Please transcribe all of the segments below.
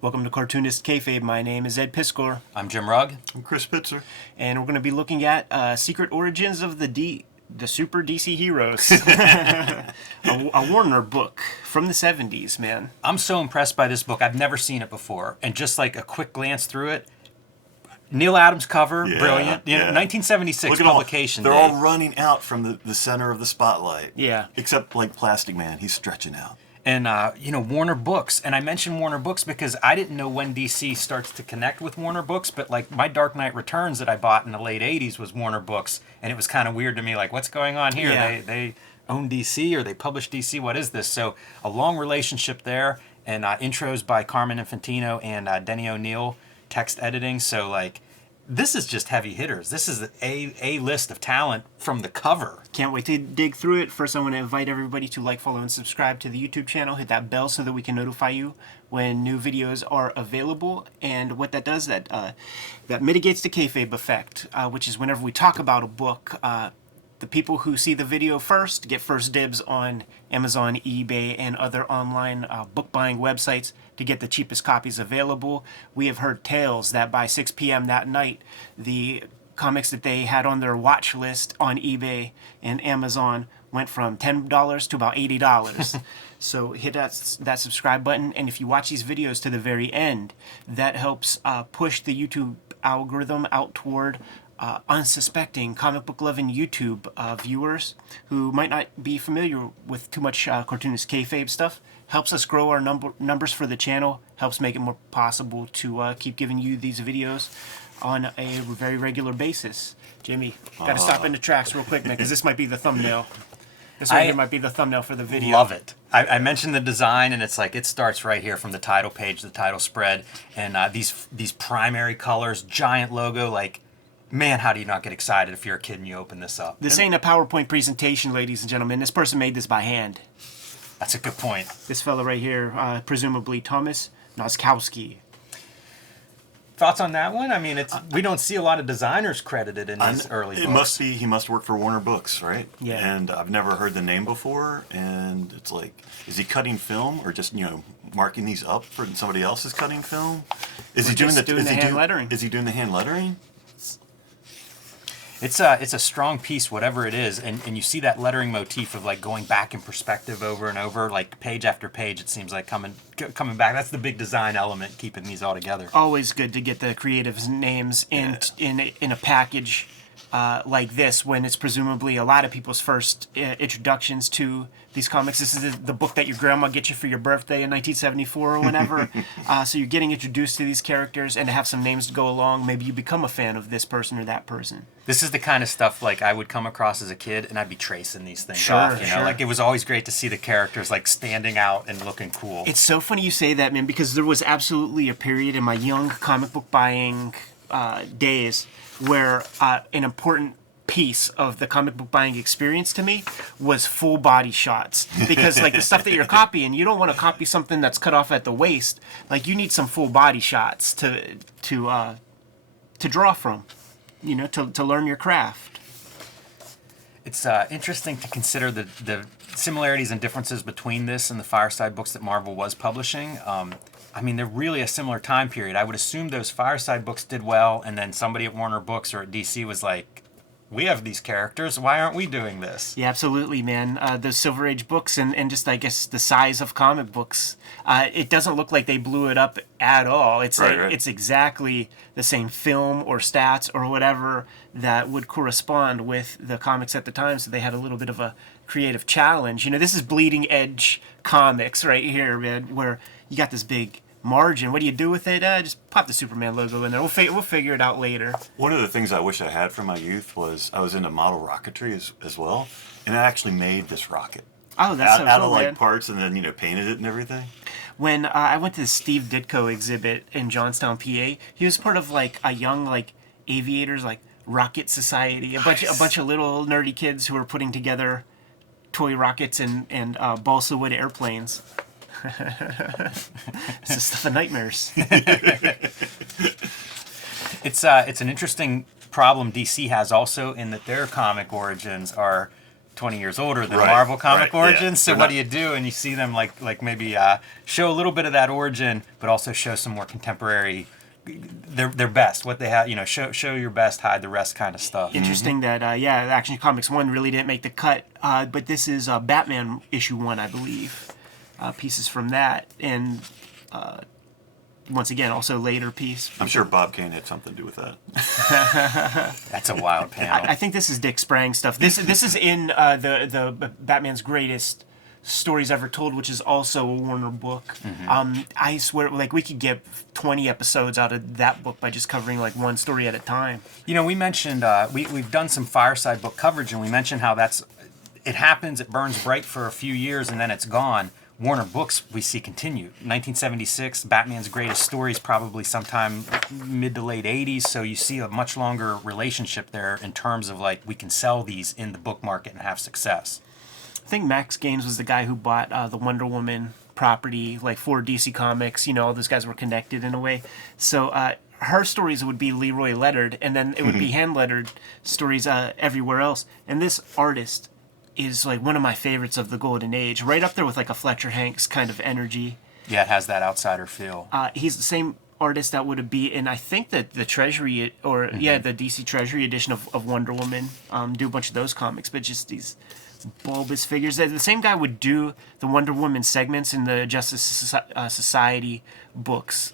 Welcome to Cartoonist Kayfabe. My name is Ed Piskor. I'm Jim Rugg. I'm Chris Pitzer. And we're going to be looking at Secret Origins of the Super DC Heroes. a Warner book from the 70s, man. I'm so impressed by this book. I've never seen it before. And just like a quick glance through it, Neil Adams cover, brilliant. You know, 1976 publication. They're all running out from the center of the spotlight. Yeah. Except like Plastic Man, he's stretching out. And, Warner Books. And I mentioned Warner Books because I didn't know when DC starts to connect with Warner Books, but like my Dark Knight Returns that I bought in the late 80s was Warner Books. And it was kind of weird to me, like, what's going on here? Yeah. They own DC or they publish DC? What is this? So a long relationship there, and intros by Carmen Infantino and Denny O'Neil, text editing. So, like, this is just heavy hitters. This is a list of talent from the cover. Can't wait to dig through it. First, I want to invite everybody to like, follow, and subscribe to the YouTube channel. Hit that bell so that we can notify you when new videos are available. And what that does, that mitigates the kayfabe effect, which is whenever we talk about a book, the people who see the video first get first dibs on Amazon, eBay, and other online book buying websites to get the cheapest copies available. We have heard tales that by 6 p.m. that night, the comics that they had on their watch list on eBay and Amazon went from $10 to about $80. So hit that subscribe button, and if you watch these videos to the very end, that helps push the YouTube algorithm out toward unsuspecting comic book loving YouTube viewers who might not be familiar with too much cartoonist kayfabe stuff. Helps us grow our numbers for the channel, helps make it more possible to keep giving you these videos on a very regular basis. Jimmy, gotta stop in the tracks real quick, man, because this might be the thumbnail. This right here might be the thumbnail for the video. Love it. I mentioned the design, and it's like it starts right here from the title page, the title spread, and these primary colors, giant logo, like, man, how do you not get excited if you're a kid and you open this up? This ain't a PowerPoint presentation, ladies and gentlemen. This person made this by hand. That's a good point. This fella right here, presumably Thomas Noskowski. Thoughts on that one? I mean, we don't see a lot of designers credited in these early books. He must work for Warner Books, right? Yeah. And I've never heard the name before, and it's like, is he cutting film or just, marking these up for somebody else's cutting film? Is he doing the hand lettering? Is he doing the hand lettering? It's a strong piece, whatever it is, and you see that lettering motif of like going back in perspective over and over, like page after page. It seems like coming back. That's the big design element, keeping these all together. Always good to get the creatives' names in a package like this, when it's presumably a lot of people's first introductions to these comics. This is the book that your grandma get you for your birthday in 1974 or whenever. So you're getting introduced to these characters, and to have some names to go along, maybe you become a fan of this person or that person. This is the kind of stuff like I would come across as a kid, and I'd be tracing these things off. Sure. Like it was always great to see the characters like standing out and looking cool. It's so funny you say that, man, because there was absolutely a period in my young comic book buying days where an important piece of the comic book buying experience to me was full body shots, because like the stuff that you're copying, you don't want to copy something that's cut off at the waist. Like you need some full body shots to draw from, to learn your craft. It's interesting to consider the similarities and differences between this and the Fireside books that Marvel was publishing. I mean, they're really a similar time period. I would assume those Fireside books did well, and then somebody at Warner Books or at DC was like, we have these characters, why aren't we doing this? Yeah, absolutely, man. Those Silver Age books and just, I guess, the size of comic books, it doesn't look like they blew it up at all. It's right. It's exactly the same film or stats or whatever that would correspond with the comics at the time, so they had a little bit of a creative challenge. This is bleeding edge comics right here, man, where you got this big margin. What do you do with it? Just pop the Superman logo in there. We'll figure it out later. One of the things I wish I had from my youth was I was into model rocketry as well, and I actually made this rocket. Oh, that's out so of cool, man. parts, and then painted it and everything. When I went to the Steve Ditko exhibit in Johnstown, PA, he was part of like a young aviators rocket society, a bunch of little nerdy kids who were putting together toy rockets and balsa wood airplanes. It's the stuff of nightmares. It's an interesting problem DC has also, in that their comic origins are 20 years older than Right, Marvel comic right, yeah. origins. So They're what not- do you do? And you see them like maybe show a little bit of that origin, but also show some more contemporary, their best, what they have. Show your best, hide the rest, kind of stuff. Interesting that Action Comics 1 really didn't make the cut, but this is Batman issue 1, I believe. Pieces from that, and once again, also later piece. I'm sure Bob Kane had something to do with that. That's a wild panel. I think this is Dick Sprang stuff. This is in the Batman's greatest stories ever told, which is also a Warner book. I swear, like, we could get 20 episodes out of that book by just covering like one story at a time. We mentioned we've done some Fireside book coverage, and we mentioned how it happens, it burns bright for a few years, and then it's gone. Warner Books we see continue. 1976, Batman's greatest stories, probably sometime mid to late 80s. So you see a much longer relationship there in terms of like we can sell these in the book market and have success. I think Max Gaines was the guy who bought the Wonder Woman property, like for DC Comics. All those guys were connected in a way. So her stories would be Leroy lettered, and then it would be hand lettered stories everywhere else. And this artist is like one of my favorites of the Golden Age, right up there with like a Fletcher Hanks kind of energy. Yeah, it has that outsider feel. He's the same artist that would be in, I think, that the Treasury the DC Treasury edition of Wonder Woman. Do a bunch of those comics, but just these bulbous figures. The same guy would do the Wonder Woman segments in the Justice Society books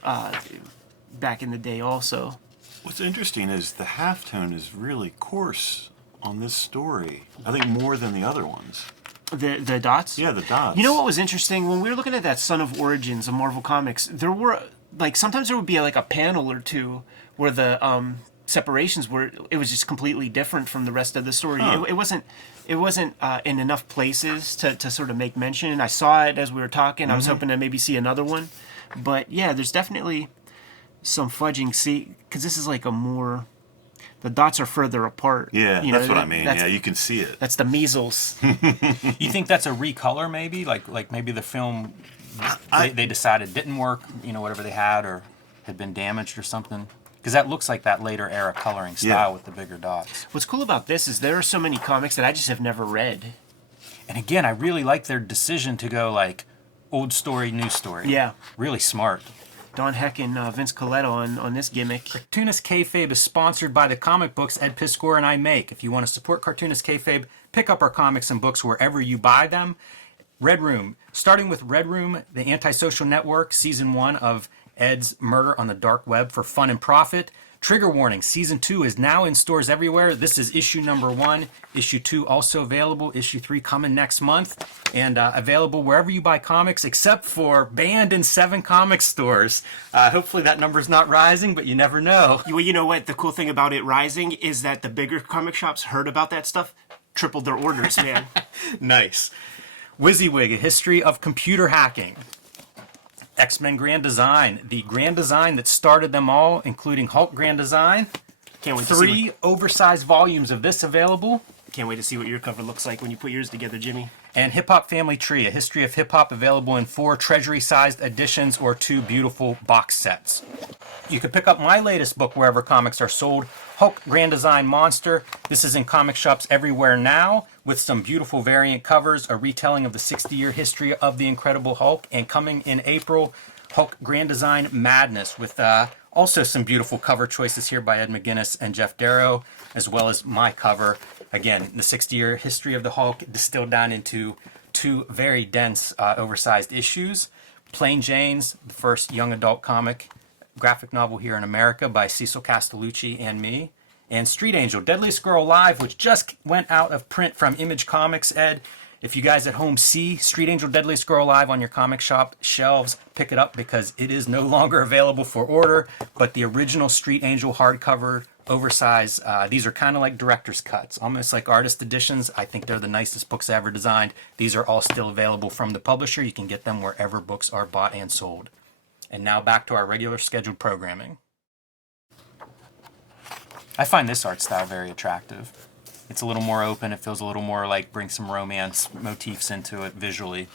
back in the day also. What's interesting is the halftone is really coarse on this story. I think more than the other ones. The dots? Yeah, the dots. You know what was interesting? When we were looking at that Son of Origins of Marvel Comics, there were, like, sometimes there would be like a panel or two where the separations were, it was just completely different from the rest of the story. Huh. It wasn't in enough places to sort of make mention. I saw it as we were talking. I was hoping to maybe see another one. But yeah, there's definitely some fudging. See, because this is like a more... The dots are further apart. Yeah, that's what I mean. Yeah, you can see it. That's the measles. You think that's a recolor maybe? Like maybe the film they decided didn't work, whatever they had or had been damaged or something? Because that looks like that later era coloring style with the bigger dots. What's cool about this is there are so many comics that I just have never read. And again, I really like their decision to go like old story, new story. Yeah. Really smart. Don Heck and Vince Coletto on this gimmick. Cartoonist Kayfabe is sponsored by the comic books Ed Piskor and I make. If you want to support Cartoonist Kayfabe, pick up our comics and books wherever you buy them. Red Room. Starting with Red Room, the Antisocial Network, Season 1 of Ed's Murder on the Dark Web for Fun and Profit. Trigger Warning, Season 2 is now in stores everywhere. This is issue number 1. Issue 2 also available. Issue 3 coming next month. And available wherever you buy comics, except for banned in 7 comic stores. Hopefully that number's not rising, but you never know. Well, you know what? The cool thing about it rising is that the bigger comic shops heard about that stuff, tripled their orders, man. Nice. WYSIWYG, A History of Computer Hacking. X-Men Grand Design, the Grand Design that started them all, including Hulk Grand Design. Can't wait to 3 oversized volumes of this available. Can't wait to see what your cover looks like when you put yours together, Jimmy. And Hip Hop Family Tree, A History of Hip Hop, available in 4 treasury-sized editions or 2 beautiful box sets. You can pick up my latest book wherever comics are sold, Hulk Grand Design Monster. This is in comic shops everywhere now, with some beautiful variant covers, a retelling of the 60-year history of the Incredible Hulk, and coming in April, Hulk Grand Design Madness, with also some beautiful cover choices here by Ed McGuinness and Jeff Darrow, as well as my cover. Again, the 60-year history of the Hulk distilled down into 2 very dense, oversized issues. Plain Jane's, the first young adult comic graphic novel here in America by Cecil Castellucci and me. And Street Angel, Deadliest Girl Alive, which just went out of print from Image Comics, Ed. If you guys at home see Street Angel, Deadliest Girl Alive on your comic shop shelves, pick it up because it is no longer available for order. But the original Street Angel hardcover, oversized, these are kind of like director's cuts, almost like artist editions. I think they're the nicest books ever designed. These are all still available from the publisher. You can get them wherever books are bought and sold. And now back to our regular scheduled programming. I find this art style very attractive. It's a little more open. It feels a little more like bring some romance motifs into it visually.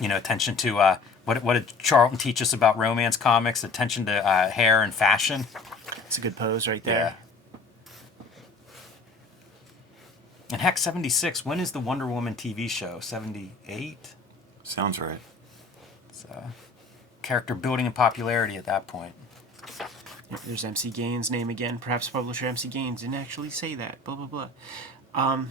Attention to what did Charlton teach us about romance comics? Attention to hair and fashion. It's a good pose right there. And heck, 76. When is the Wonder Woman TV show? 78? Sounds right. It's character building and popularity at that point. There's MC Gaines' name again. Perhaps publisher MC Gaines didn't actually say that. Blah, blah, blah.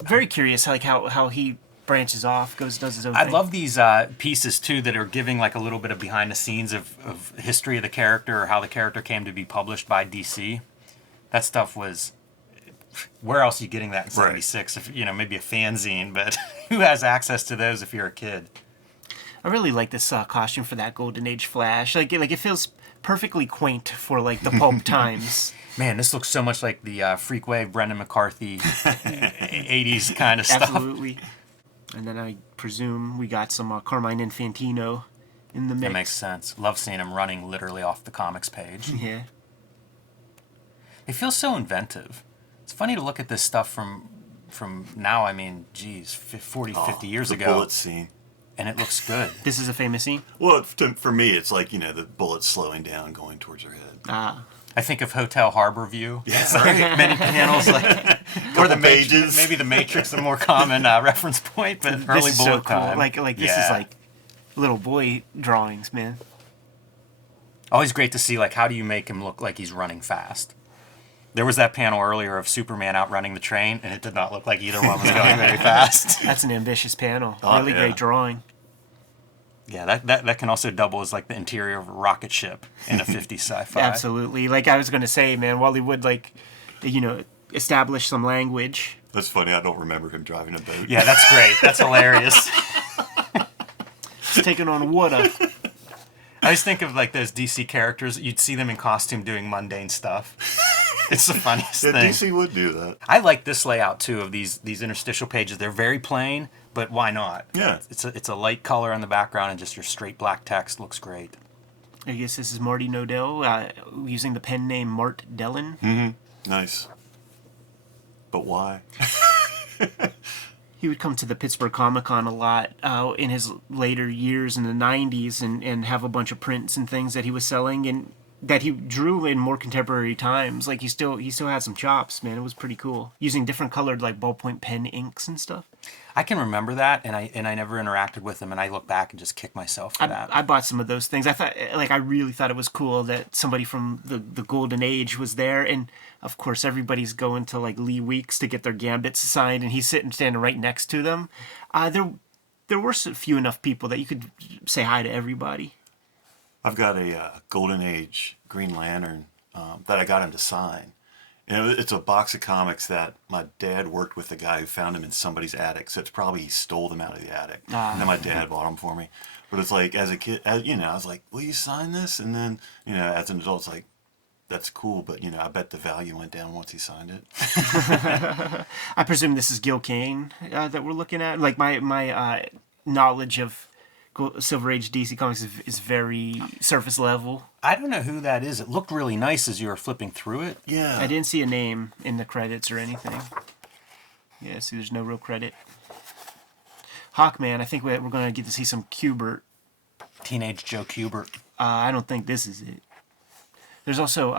Very curious how he branches off, does his own thing. I love these pieces, too, that are giving like a little bit of behind the scenes of history of the character or how the character came to be published by DC. That stuff was... Where else are you getting that in 76? If, maybe a fanzine, but who has access to those if you're a kid? I really like this costume for that Golden Age Flash. Like it feels perfectly quaint for like the pulp times. Man, this looks so much like the Freakwave, Brendan McCarthy, 80s kind of stuff. Absolutely. And then I presume we got some Carmine Infantino in the mix. That makes sense. Love seeing him running literally off the comics page. Yeah. They feel so inventive. It's funny to look at this stuff from now, 50 years ago. The bullet scene. And it looks good. This is a famous scene? Well, for me, it's like, the bullet slowing down, going towards her head. Ah. I think of Hotel Harbor View. Yes. Many panels, or the pages. Maybe the Matrix, a more common reference point, but This early is bullet so cool. time. Like this is like little boy drawings, man. Always great to see, like, how do you make him look like he's running fast? There was that panel earlier of Superman outrunning the train, and it did not look like either one was going very fast. That's an ambitious panel. Oh, Really great drawing. Yeah, that can also double as like the interior of a rocket ship in a 50s sci-fi. Absolutely. Like I was going to say, man, Wally Wood, establish some language. That's funny. I don't remember him driving a boat. Yeah, that's great. That's hilarious. Taking on water. I always think of like those DC characters. You'd see them in costume doing mundane stuff. It's the funniest thing. DC would do that. I like this layout too of these interstitial pages. They're very plain, but why not? Yeah. It's a light color in the background and just your straight black text looks great. I guess this is Marty Nodell using the pen name Mart Dellin. Mm-hmm. Nice. But why? He would come to the Pittsburgh Comic-Con a lot in his later years in the 90s and have a bunch of prints and things that he was selling and that he drew in more contemporary times. Like he still had some chops, man. It was pretty cool. Using different colored like ballpoint pen inks and stuff. I can remember that, and I never interacted with him, and I look back and just kick myself for that. I bought some of those things. I really thought it was cool that somebody from the Golden Age was there, and of course everybody's going to like Lee Weeks to get their Gambits signed, and he's standing right next to them. There were few enough people that you could say hi to everybody. I've got a Golden Age Green Lantern that I got him to sign. And it's a box of comics that my dad worked with the guy who found them in somebody's attic. So it's probably he stole them out of the attic. And then my dad bought them for me. But it's like, as a kid, I was like, will you sign this? And then, as an adult, it's like, that's cool. But, I bet the value went down once he signed it. I presume this is Gil Kane that we're looking at. Like my knowledge of Silver Age DC Comics is very surface level. I don't know who that is. It looked really nice as you were flipping through it. Yeah. I didn't see a name in the credits or anything. Yeah, see, there's no real credit. Hawkman, I think we're going to get to see some Kubert. Teenage Joe Kubert. I don't think this is it. There's also,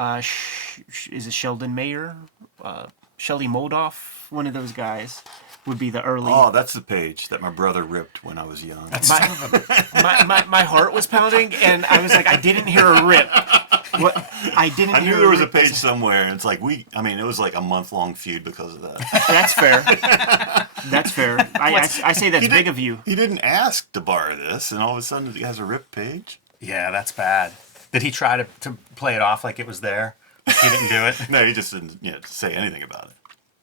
is it Sheldon Mayer? Shelley Moldoff? One of those guys would be the early... Oh, that's the page that my brother ripped when I was young. My heart was pounding, and I was like, I didn't hear a rip. I knew there was a page somewhere, and it's like, it was like a month-long feud because of that. That's fair. That's fair. I say that's big of you. He didn't ask to borrow this, and all of a sudden he has a ripped page? Yeah, that's bad. Did he try to play it off like it was there? Like he didn't do it? No, he just didn't say anything about it.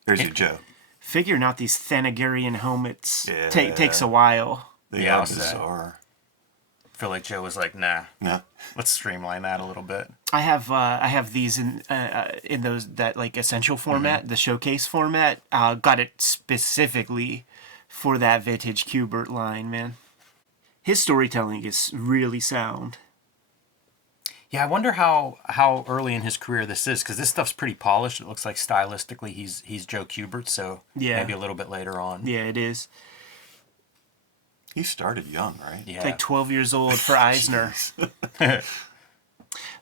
Here's your Joe. Figuring out these Thanagarian helmets takes a while. They are bizarre. I feel like Joe was like, nah. No. Let's streamline that a little bit. I have these in those that like essential format, the showcase format. Got it specifically for that vintage Kubert line, man. His storytelling is really sound. Yeah, I wonder how early in his career this is, because this stuff's pretty polished. It looks like stylistically he's Joe Kubert, so maybe a little bit later on. Yeah, it is. He started young, right? Yeah. Like 12 years old for Eisner.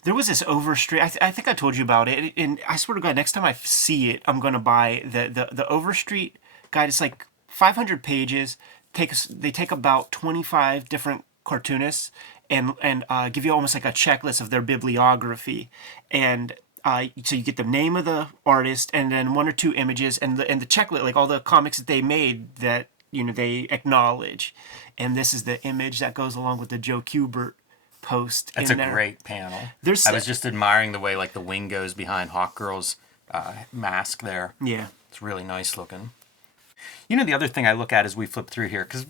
There was this Overstreet. I think I told you about it, and I swear to God, next time I see it, I'm gonna buy the Overstreet guide. It's like 500 pages. They take about 25 different cartoonists and give you almost like a checklist of their bibliography, and so you get the name of the artist and then one or two images and the checklist, like all the comics that they made that they acknowledge, and this is the image that goes along with the Joe Kubert post. That's in a there. great panel. There's I was just admiring the way like the wing goes behind Hawkgirl's mask there. Yeah. It's really nice looking. The other thing I look at as we flip through here, because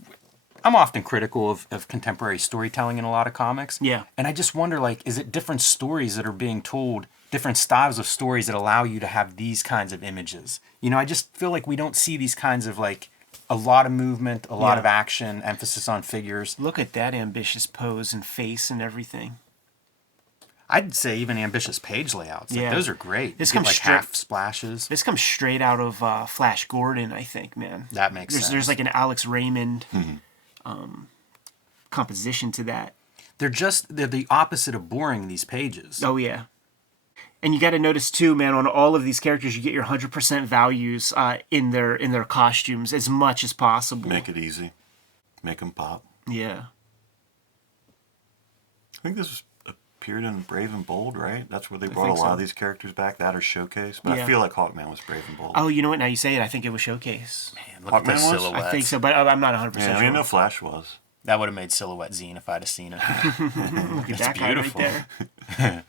I'm often critical of contemporary storytelling in a lot of comics. Yeah. And I just wonder, like, is it different stories that are being told, different styles of stories that allow you to have these kinds of images? I just feel like we don't see these kinds of, like, a lot of movement, a lot of action, emphasis on figures. Look at that ambitious pose and face and everything. I'd say even ambitious page layouts. Like, those are great. This You get, comes like straight- half splashes. This comes straight out of Flash Gordon, I think, man. That makes sense. There's like an Alex Raymond composition to that. They're the opposite of boring, these pages. Oh, yeah. And you got to notice, too, man, on all of these characters, you get your 100% values in their costumes as much as possible. Make it easy. Make them pop. Yeah. I think this appeared in Brave and Bold, right? That's where they brought a think lot so. of these characters back. That or Showcase. But Yeah. I feel like Hawkman was Brave and Bold. Oh, you know what? Now you say it, I think it was Showcase. Man, look at those Hawkman was? silhouettes. I think so, but I'm not 100% yeah, sure. I mean, no Flash was. That would have made Silhouette Zine if I'd have seen it. Look at that beautiful. guy right there.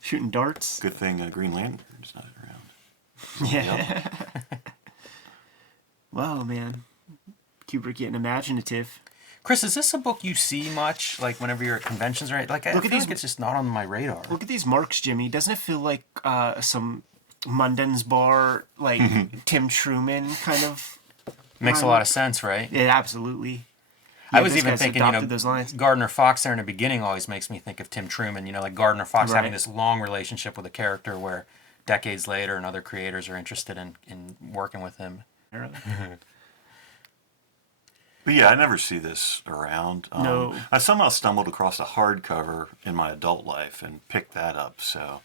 Shooting darts. Good thing Green Lantern's not around. Yeah. Well, man. Kubrick getting imaginative. Chris, is this a book you see much, like whenever you're at conventions, right? Like, I Look feel at these- like it's just not on my radar. Look at these marks, Jimmy. Doesn't it feel like some Munden's Bar, like Tim Truman kind of? Makes a lot of sense, right? Yeah, absolutely. I Yeah, was this even guy's thinking, adopted those lines. Gardner Fox there in the beginning always makes me think of Tim Truman. Like Gardner Fox having Right. this long relationship with a character where decades later and other creators are interested in working with him. But yeah, I never see this around. No. I somehow stumbled across a hardcover in my adult life and picked that up. So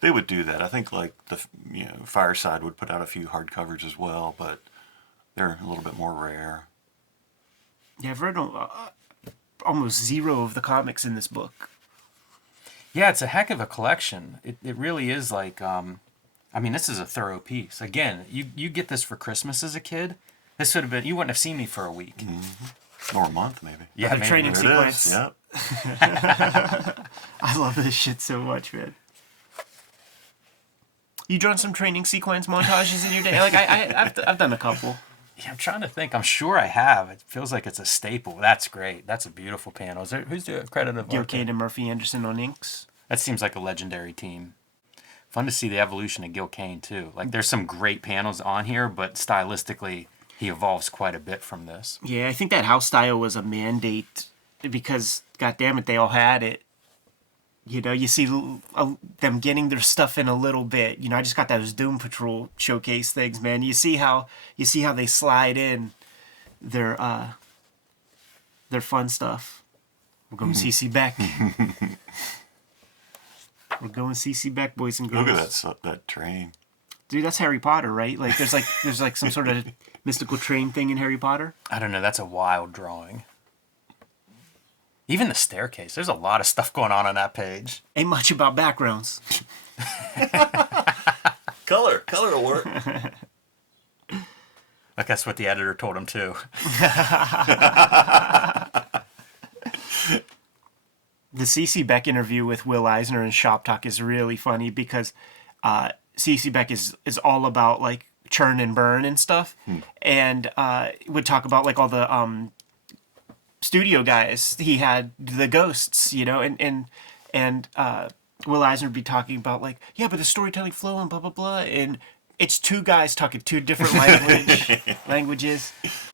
they would do that. I think like the Fireside would put out a few hardcovers as well, but they're a little bit more rare. Yeah, I've read almost zero of the comics in this book. Yeah, it's a heck of a collection. It really is like, this is a thorough piece. Again, you get this for Christmas as a kid. This would have been, you wouldn't have seen me for a week. Or a month, maybe. Yeah, The maybe. training There it sequence. is. Yep. I love this shit so much, man. You drawn some training sequence montages in your day? Like I've done a couple. Yeah, I'm trying to think. I'm sure I have. It feels like it's a staple. That's great. That's a beautiful panel. Who's the credit of Gil art? Kane and Murphy Anderson on inks. That seems like a legendary team. Fun to see the evolution of Gil Kane, too. Like, there's some great panels on here, but stylistically, he evolves quite a bit from this. Yeah, I think that house style was a mandate because, goddammit, they all had it. You see them getting their stuff in a little bit. I just got those Doom Patrol showcase things, man. You see how they slide in their fun stuff. We're going CC Beck. We're going CC Beck, boys and girls. Look at that train. Dude, that's Harry Potter, right? Like there's some sort of mystical train thing in Harry Potter. I don't know. That's a wild drawing. Even the staircase. There's a lot of stuff going on that page. Ain't much about backgrounds. Color will work. Like, that's what the editor told him, too. The CC Beck interview with Will Eisner in Shop Talk is really funny because CC Beck is all about like churn and burn and stuff, and would talk about like all the studio guys he had, the ghosts, and Will Eisner would be talking about like, yeah, but the storytelling flow and blah blah blah, and it's two guys talking two different languages.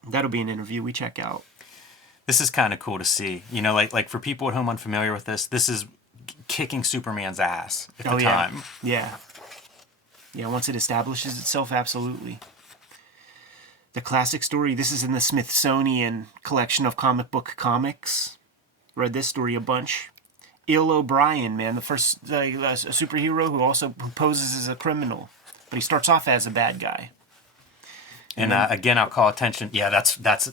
That'll be an interview we check out. This is kind of cool to see. Like for people at home unfamiliar with this is kicking Superman's ass at the time. Yeah. Yeah, once it establishes itself, absolutely. The classic story, this is in the Smithsonian collection of comic book comics. Read this story a bunch. Il O'Brien, man, the first a superhero who also poses as a criminal, but he starts off as a bad guy. And again, I'll call attention. Yeah, that's a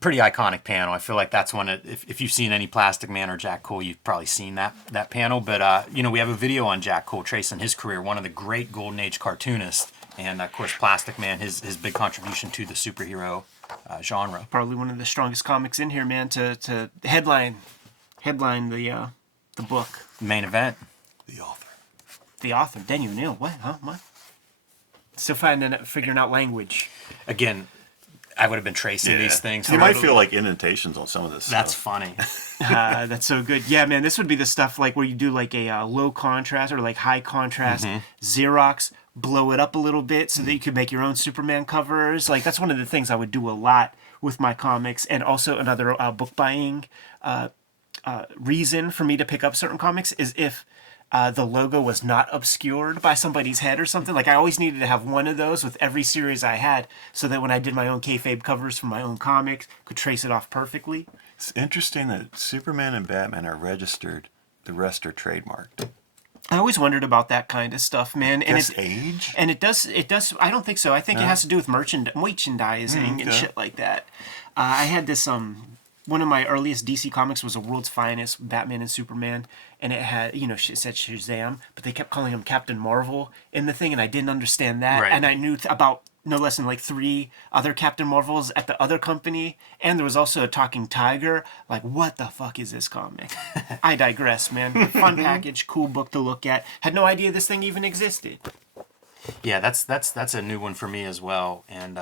pretty iconic panel. I feel like that's one. If you've seen any Plastic Man or Jack Cole, you've probably seen that panel. But we have a video on Jack Cole tracing his career, one of the great Golden Age cartoonists, and of course, Plastic Man, his big contribution to the superhero genre. Probably one of the strongest comics in here, man. To headline the book. Main event. The author. Daniel Neal. What? Huh? What? Still figuring out language. Again, I would have been tracing these things. You might feel like indentations on some of this That's stuff. funny. That's so good. Yeah, man, this would be the stuff like where you do like a low contrast or like high contrast Xerox, blow it up a little bit so that you could make your own Superman covers. Like that's one of the things I would do a lot with my comics, and also another book buying reason for me to pick up certain comics is if the logo was not obscured by somebody's head or something. Like I always needed to have one of those with every series I had, so that when I did my own kayfabe covers for my own comics, could trace it off perfectly. It's interesting that Superman and Batman are registered. The rest are trademarked. I always wondered about that kind of stuff, man. And Guess age? And it does. I don't think so. I think it has to do with merchandising and shit like that. I had this one of my earliest DC comics was A World's Finest, Batman and Superman, and it had, it said Shazam, but they kept calling him Captain Marvel in the thing, and I didn't understand that. Right. And I knew about no less than like 3 other Captain Marvels at the other company, and there was also a talking tiger. Like, what the fuck is this comic? I digress, man. Fun package, cool book to look at. Had no idea this thing even existed. Yeah, that's a new one for me as well. And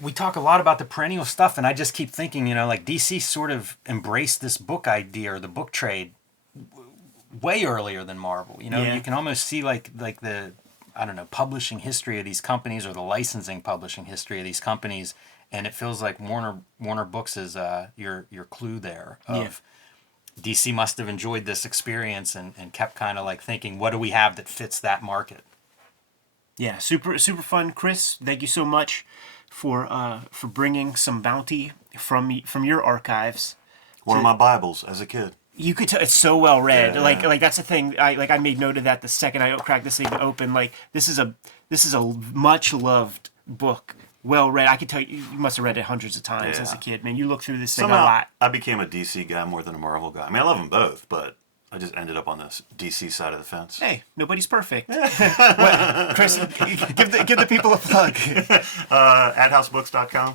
we talk a lot about the perennial stuff, and I just keep thinking, like DC sort of embraced this book idea or the book trade way earlier than Marvel. You can almost see like the, I don't know, publishing history of these companies or the licensing publishing history of these companies, and it feels like Warner Books is your clue there of DC must have enjoyed this experience and kept kind of like thinking, what do we have that fits that market? Yeah, super fun, Chris. Thank you so much for bringing some bounty from your archives. One of my Bibles as a kid. You could tell it's so well read. Yeah. Like that's the thing. I made note of that the second I cracked this thing open. Like this is a much loved book. Well read. I could tell you must have read it hundreds of times as a kid. Man, you look through this thing Somehow, a lot. I became a DC guy more than a Marvel guy. I mean, I love them both, but I just ended up on the DC side of the fence. Hey, nobody's perfect. What, Chris, give the people a plug. AdHouseBooks.com.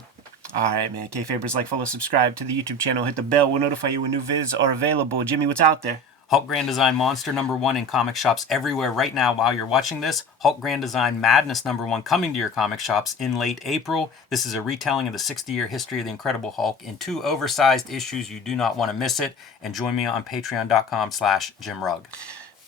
All right, man. Kayfabers, like, follow, subscribe to the YouTube channel. Hit the bell. We'll notify you when new vids are available. Jimmy, what's out there? Hulk Grand Design Monster #1 in comic shops everywhere right now while you're watching this. Hulk Grand Design Madness #1 coming to your comic shops in late April. This is a retelling of the 60-year history of the Incredible Hulk in 2 oversized issues. You do not want to miss it. And join me on patreon.com/JimRugg.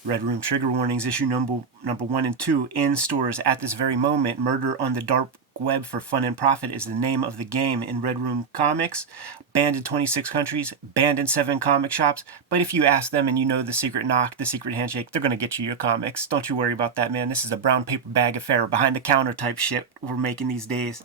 Red Room Trigger Warnings, issue number 1 and 2 in stores at this very moment. Murder on the Dark Web for Fun and Profit is the name of the game in Red Room Comics. Banned in 26 countries, banned in 7 comic shops. But if you ask them and you know the secret knock, the secret handshake, they're going to get you your comics. Don't you worry about that, man. This is a brown paper bag affair, behind the counter type shit we're making these days.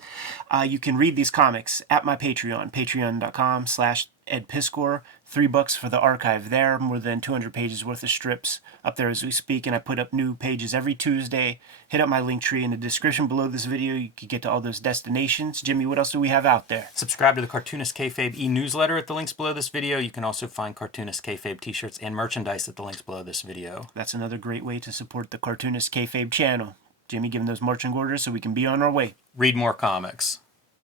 You can read these comics at my Patreon, patreon.com/EdPiskor. $3 for the archive there. More than 200 pages worth of strips up there as we speak, and I put up new pages every Tuesday. Hit up my link tree in the description below this video. You can get to all those destinations. Jimmy, what else do we have out there? Subscribe to the Cartoonist Kayfabe e-newsletter at the links below this video. You can also find Cartoonist Kayfabe t-shirts and merchandise at the links below this video. That's another great way to support the Cartoonist Kayfabe channel. Jimmy, give them those marching orders so we can be on our way. Read more comics.